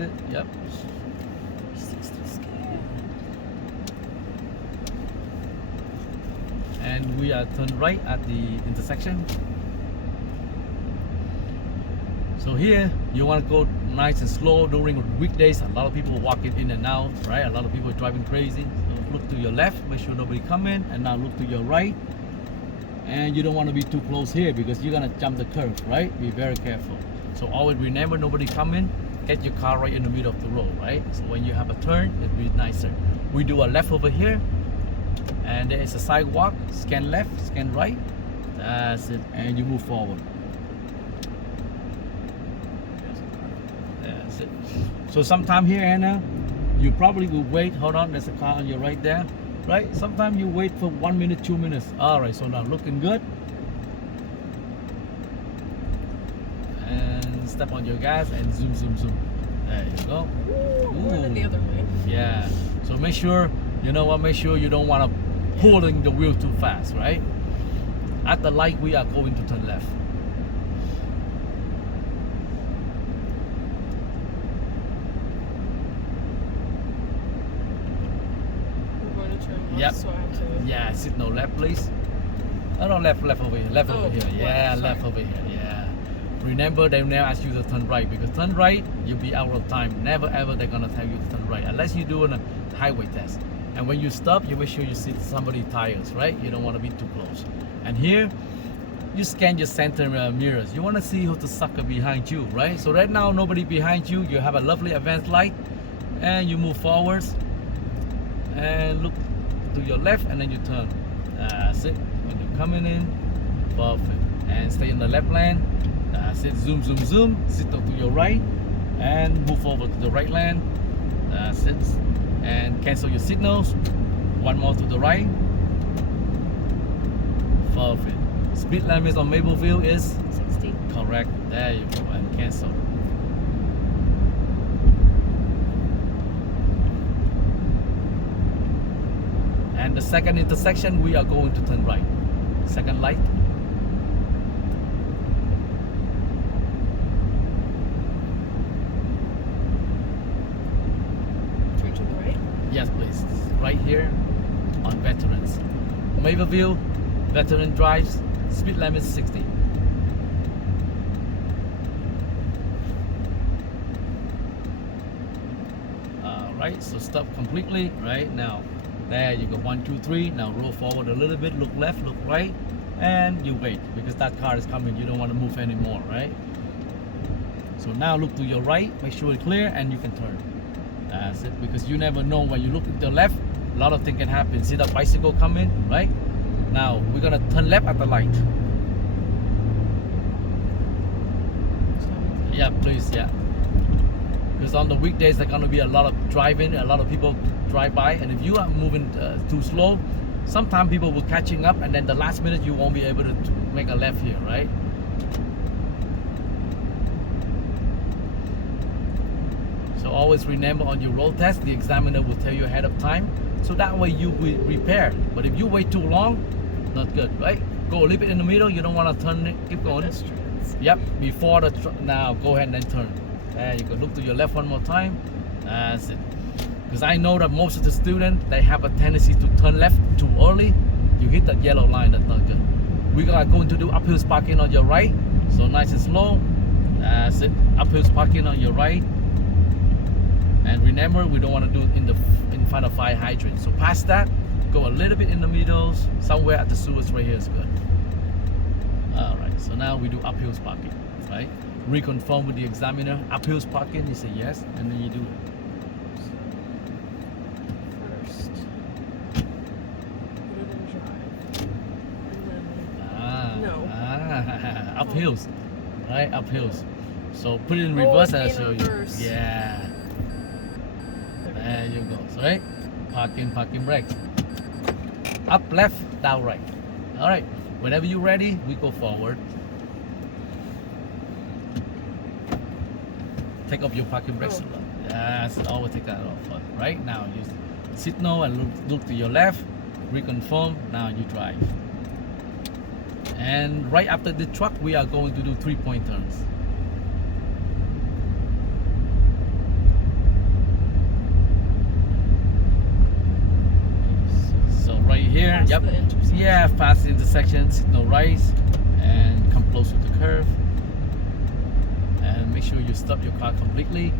it. Yep. 60 scale. And we are turn right at the intersection. So here you want to go nice and slow during weekdays. A lot of people walking in and out, right? A lot of people driving crazy. So look to your left, make sure nobody come in, and now look to your right. And you don't want to be too close here because you're gonna jump the curve, right? Be very careful. So always remember nobody come in. Get your car right in the middle of the road, right? So when you have a turn, it'll be nicer. We do a left over here, and there is a sidewalk. Scan left, scan right. That's it, and you move forward. That's it. So sometime here, Anna, you probably will wait. Hold on, there's a car on your right there, right? Sometimes you wait for 1 minute, 2 minutes. All right, so now looking good. And step on your gas and zoom, zoom, zoom. There you go. More than the other way. Yeah. So make sure, you know what? Make sure you don't want to pulling the wheel too fast, right? At the light, we are going to turn left. Yep. So I have to... Yeah, signal left, please. Oh, no, left over here. Left over here. Yeah, left over here. Yeah. Remember, they will never ask you to turn right because turn right, you'll be out of time. Never ever they're gonna tell you to turn right unless you do a highway test. And when you stop, you make sure you see somebody's tires, right? You don't want to be too close. And here, you scan your center mirrors. You want to see who's the sucker behind you, right? So right now, nobody behind you. You have a lovely advanced light, and you move forwards and look to your left, and then you turn. That's it. When you're coming in, perfect. And stay in the left lane. That's it. Zoom, zoom, zoom. Signal to your right, and move forward to the right lane. That's it. And cancel your signals. One more to the right. Perfect. Speed limit on Mapleville is 60. correct. There you go. And cancel. And the second intersection, we are going to turn right. Second light. Turn to the right? Yes, please. Right here on Veterans. Mapleville, Veteran Drives, speed limit 60. Alright, so stop completely. Right now. There you go, 1, 2, 3. Now roll forward a little bit, look left, look right, and you wait because that car is coming. You don't want to move anymore, right? So now look to your right, make sure it's clear, and you can turn. That's it, because you never know when you look to the left, a lot of things can happen. See that bicycle coming, right? Now we're gonna turn left at the light. Yeah, please, yeah. Because on the weekdays, there's gonna be a lot of driving, a lot of people drive by, and if you are moving too slow, sometimes people will catching up, and then the last minute you won't be able to make a left here, right? So always remember on your road test, the examiner will tell you ahead of time, so that way you will prepare. But if you wait too long, not good, right? Go a little bit in the middle. You don't want to turn it. Keep going. Yep. Before the now, go ahead and then turn. There you go. Look to your left one more time. That's it. Because I know that most of the students, they have a tendency to turn left too early. You hit that yellow line, that's not good. We are going to do uphill parking on your right. So nice and slow. That's it. Uphill parking on your right. And remember, we don't want to do it in front of fire hydrant. So past that, go a little bit in the middle, somewhere at the sewers right here is good. All right. So now we do uphill parking, right? Reconfirm with the examiner. Uphill parking, you say yes, and then you do it. Uphills, right? Uphills. So put it in reverse and I'll show you. Yeah. There you go. So right? Parking brake. Up left, down right. Alright. Whenever you're ready, we go forward. Take off your parking brakes. Yes, always take that off. Right? Now you signal and look to your left. Reconfirm. Now you drive. And right after the truck, we are going to do 3-point turns. here. Past Yep. the intersection. Yeah, past the intersection, signal right, and come close to the curve. And make sure you stop your car completely.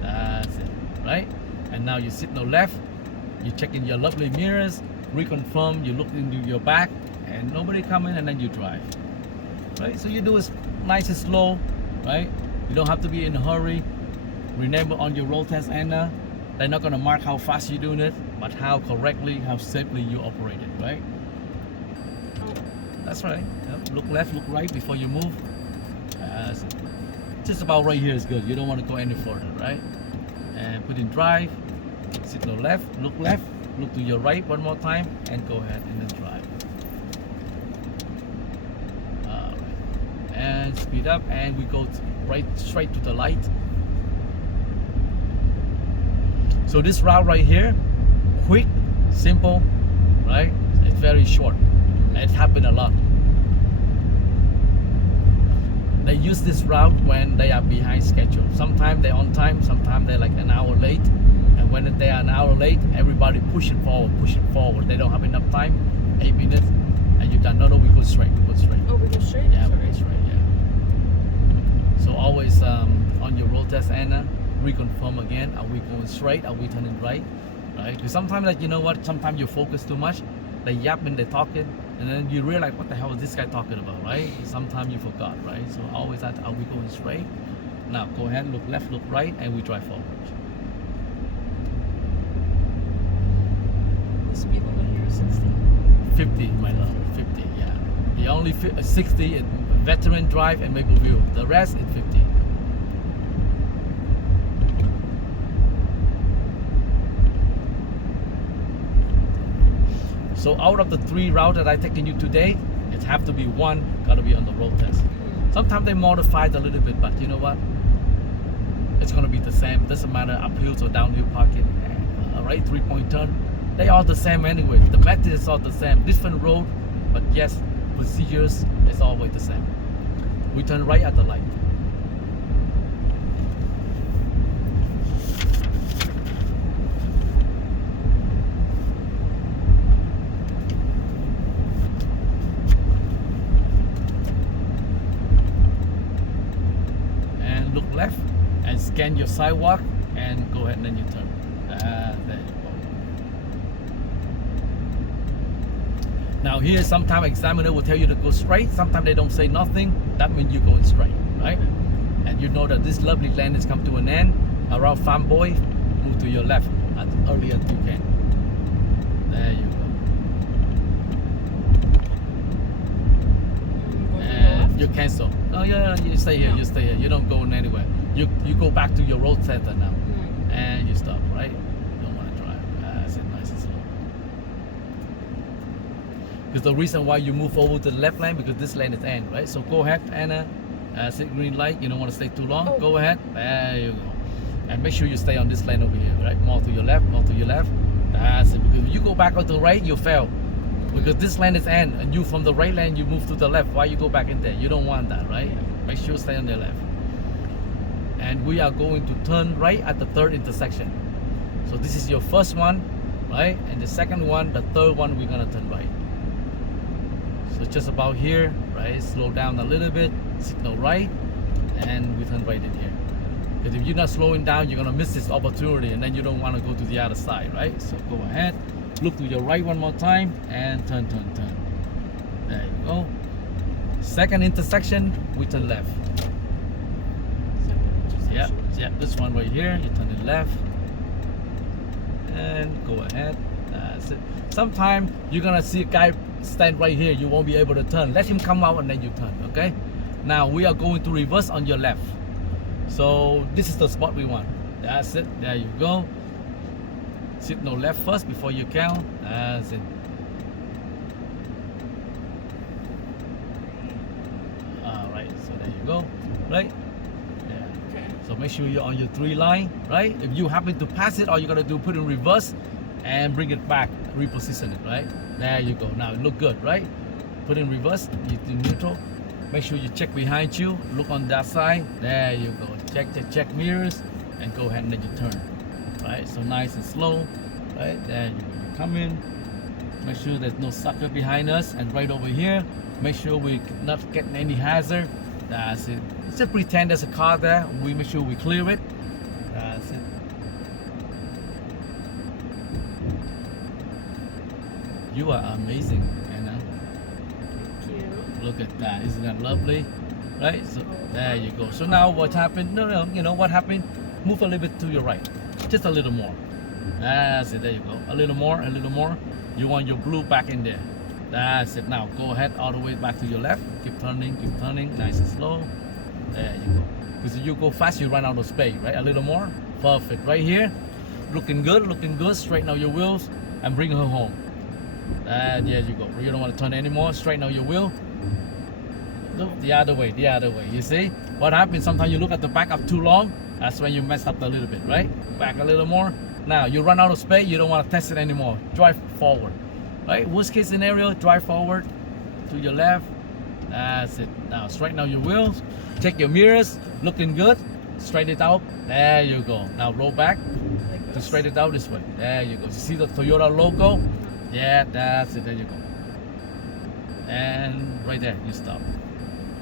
That's it, right? And now you signal left. You check in your lovely mirrors, reconfirm. You look into your back, and nobody coming, and then you drive. Right? So you do it nice and slow, right? You don't have to be in a hurry. Remember on your road test, Anna, they're not gonna mark how fast you're doing it, but how correctly, how safely you operate it, right? Oh, That's right. Yep. Look left, look right before you move. That's it. Just about right here is good. You don't want to go any further, right? And put in drive, signal left, look to your right one more time, and go ahead and then drive. Alright. And speed up, and we go straight to the light. So this route right here, quick, simple, right? It's very short. It happened a lot. They use this route when they are behind schedule. Sometimes they're on time, sometimes they're like an hour late. And when they are an hour late, everybody push it forward. They don't have enough time, 8 minutes, and you're done. No, we go straight, oh, we go straight? Yeah, we Sorry. go straight, yeah. So always on your road test, Anna, reconfirm again. Are we going straight? Are we turning right? Right? Because sometimes, like, you know what? Sometimes you focus too much. They yapping, they talking, and then you realize, what the hell is this guy talking about, right? Sometimes you forgot, right? So always ask, are we going straight? Now go ahead, look left, look right, and we drive forward. The speed limit here is 60. 50, my love, 50, yeah. The only 60 is Veteran Drive and Maple View. The rest is 50. So out of the 3 routes that I taken you today, it have to be one gotta be on the road test. Sometimes they modify it a little bit, but you know what? It's gonna be the same. Doesn't matter uphill or downhill parking. Alright, 3-point turn. They are the same anyway. The method is all the same. Different road, but yes, procedures is always the same. We turn right at the light. And look left and scan your sidewalk and go ahead and then you turn. There you go. Now here, sometimes examiner will tell you to go straight. Sometimes they don't say nothing. That means you're going straight, right? And you know that this lovely lane has come to an end. Around Farm Boy, move to your left as early as you can. There you go. And you cancel. No, you stay here. You stay here. You don't go anywhere. You go back to your road center now, and you stop. Right? You don't want to drive. That's it. Nice and slow. Because the reason why you move over to the left lane, because this lane is end, right? So go ahead, Anna. Sit green light. You don't want to stay too long. Oh. Go ahead. There you go. And make sure you stay on this lane over here, right? More to your left. More to your left. That's it. Because if you go back on the right, you fail. Because this lane is end, and you from the right lane you move to the left. Why you go back in there? You don't want that, right? Make sure you stay on the left. And we are going to turn right at the 3rd intersection. So this is your first one, right? And the second one, the third one, we're gonna turn right. So just about here, right? Slow down a little bit, signal right, and we turn right in here. Because if you're not slowing down, you're gonna miss this opportunity, and then you don't want to go to the other side, right? So go ahead, look to your right one more time, and turn. There you go. Second intersection, we turn left. Yeah, this one right here, you turn it left, and go ahead. That's it. Sometimes you're gonna see a guy stand right here, you won't be able to turn. Let him come out and then you turn, okay? Now we are going to reverse on your left. So this is the spot we want. That's it. There you go. Signal left first before you count. That's it. Alright, so there you go. Right? Yeah. Okay. So make sure you're on your 3 line, right? If you happen to pass it, all you gotta do, put in reverse and bring it back, reposition it, right? There you go. Now it look good, right? Put in reverse, you do neutral. Make sure you check behind you, look on that side. There you go. Check mirrors, and go ahead and then you turn. Right? So nice and slow. Right? There you go. You come in, Make sure there's no sucker behind us, and right over here, make sure we not getting any hazard. That's it. Just pretend there's a car there. We make sure we clear it. That's it. You are amazing, Anna. Thank you. Look at that. Isn't that lovely? Right? So there you go. So now what happened? No, you know what happened? Move a little bit to your right. Just a little more. That's it. There you go. A little more, a little more. You want your blue back in there. That's it. Now go ahead all the way back to your left. Keep turning, nice and slow. There you go. Because if you go fast, you run out of space, right? A little more. Perfect. Right here. Looking good, looking good. Straighten out your wheels and bring her home. And there you go. You don't want to turn anymore. Straighten out your wheel. Look the other way, the other way. You see? What happens? Sometimes you look at the back up too long. That's when you messed up a little bit, right? Back a little more. Now you run out of space. You don't want to test it anymore. Drive forward. Right? Worst case scenario, drive forward to your left. That's it. Now straighten out your wheels. Check your mirrors. Looking good. Straighten it out. There you go. Now roll back Like to this? straighten it out this way. There you go. You see the Toyota logo? Yeah, that's it. There you go. And right there, you stop.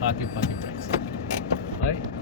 Parking brakes. Right?